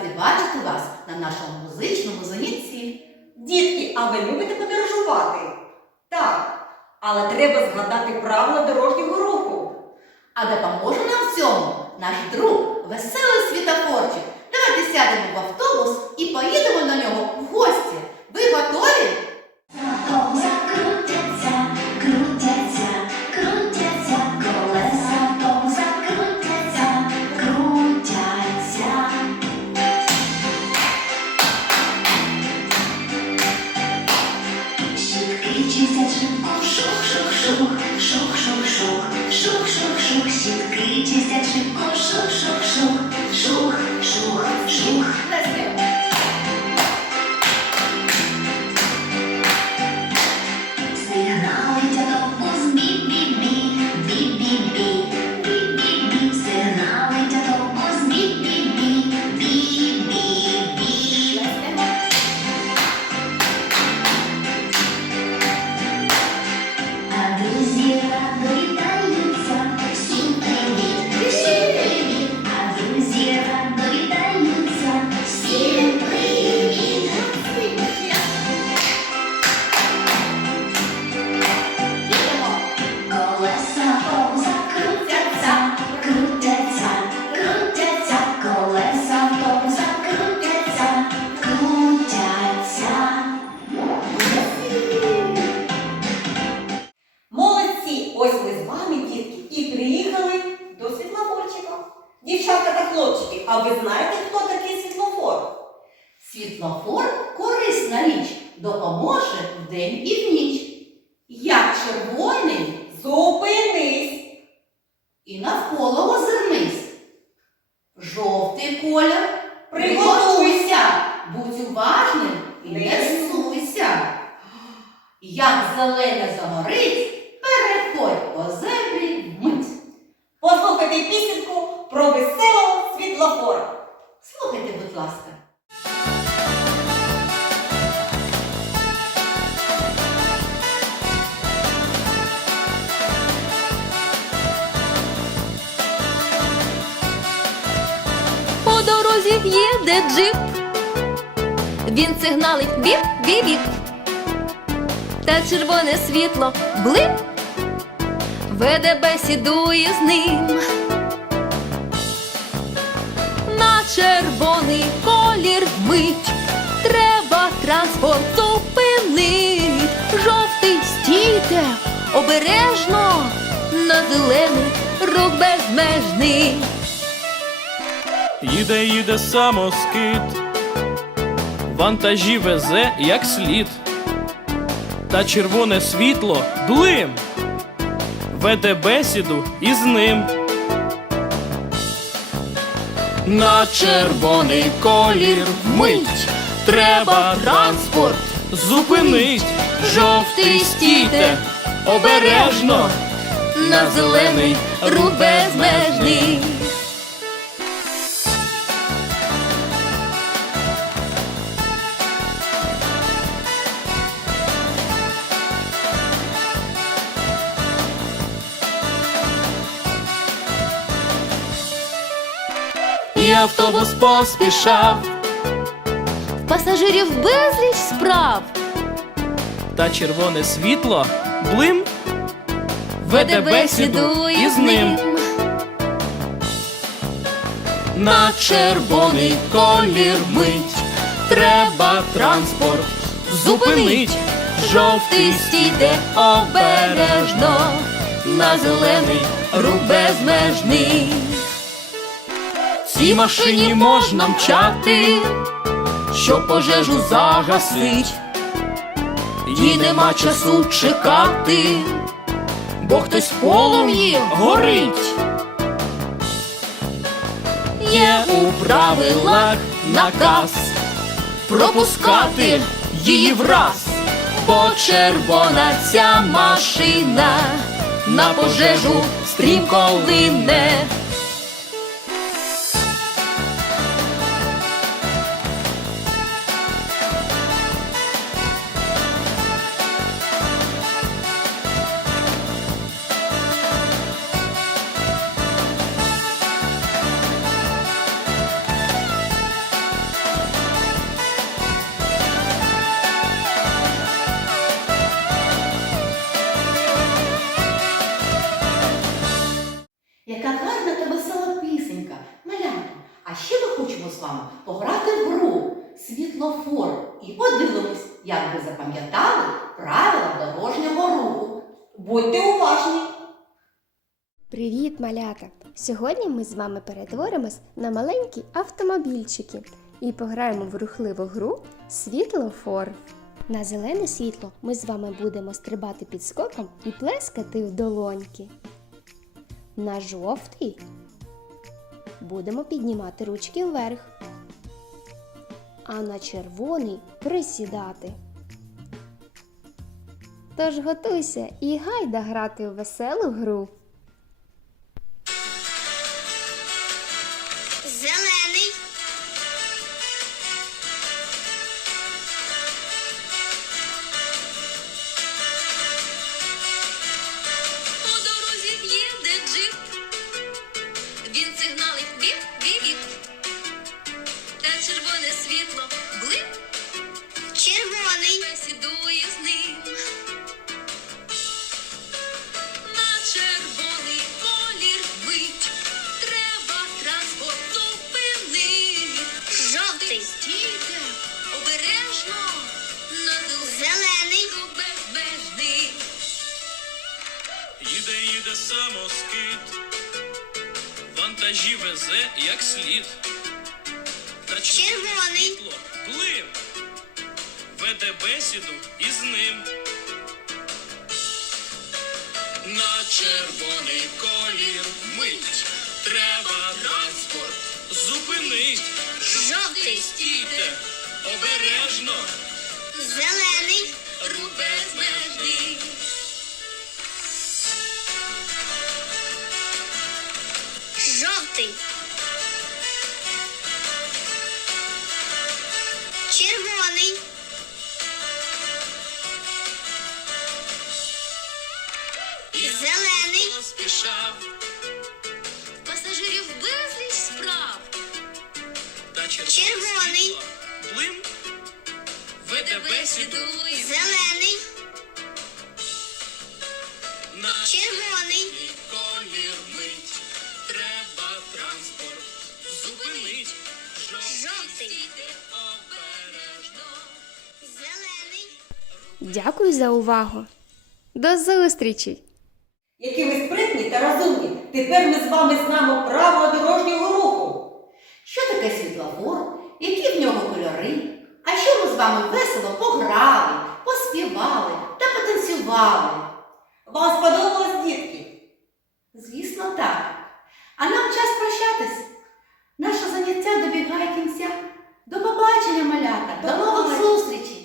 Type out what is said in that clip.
раді бачити вас на нашому музичному занятті. Дітки, а ви любите подорожувати? Так. Але треба згадати правила дорожнього руху. А допоможе нам в цьому наш друг, веселий світофорчик. Давайте сядемо в автобус і поїдемо на нього в гості. Ви готові? Дівчатка та хлопчики, а ви знаєте, хто такий світлофор? Світлофор корисна річ, допоможе вдень і в ніч. Як червоний Зупинись! і навколо озирнись. Жовтий колір, Приготуйся! будь уважним і Не не суйся. Як зелене загорить, переходь по землі вмить. Послухайте пісеньку про веселого світлофора. Слухайте, будь ласка. По дорозі їде джип. Він сигналить біп-біп-біп. Та червоне світло блип. Веде бесідує з ним. Червоний колір мить. Треба транспорт зупинить. Жовтий стійте обережно. На зелений рух безмежний. Їде, їде самоскид, вантажі везе, як слід, та червоне світло блим, веде бесіду із ним. На червоний колір. Мить. треба транспорт. Зупинить, жовтий стійте, обережно, на зелений рух автобус поспішав. Пасажирів безліч справ. та червоне світло блим веде бесіду із ним на червоний колір мить. Треба транспорт зупинить, жовтий стійте обережно, на зелений рух безмежний. Цій машині можна мчати, щоб пожежу загасить. Їй нема часу чекати, бо хтось полум'ї горить. Є у правилах наказ пропускати її враз, бо червона ця машина на пожежу стрімко лине. І подивимось, як ви запам'ятали правила дорожнього руху. Будьте уважні. Привіт, малята! Сьогодні ми з вами перетворимось на маленькі автомобільчики і пограємо в рухливу гру Світлофор. На зелене світло ми з вами будемо стрибати під скоком і плескати в долоньки. На жовтий будемо піднімати ручки вверх. А на червоний присідати. Тож готуйся і гайда грати у веселу гру. Зелений. Вантажі везе як слід. Червоний. блим, веде бесіду із ним. На червоний колір мить, треба транспорт зупинить. Жовтий. Стійте, обережно, Зелений. Рух Жовтий. Червоний. Зелений. поспішав. Пасажирів безліч справ. Та Червоний. світло блим, веде бесіду Зелений. Червоний. Дякую за увагу! До зустрічі! Які ви спритні та розумні. Тепер ми з вами знаємо правила дорожнього руху. Що таке світлофор? Які в нього кольори? А що ми з вами весело пограли, поспівали та потанцювали? Вам сподобалось, дітки? Звісно, так. А нам час прощатись. Наше заняття добігає кінця. До побачення, малята, до нових зустрічей!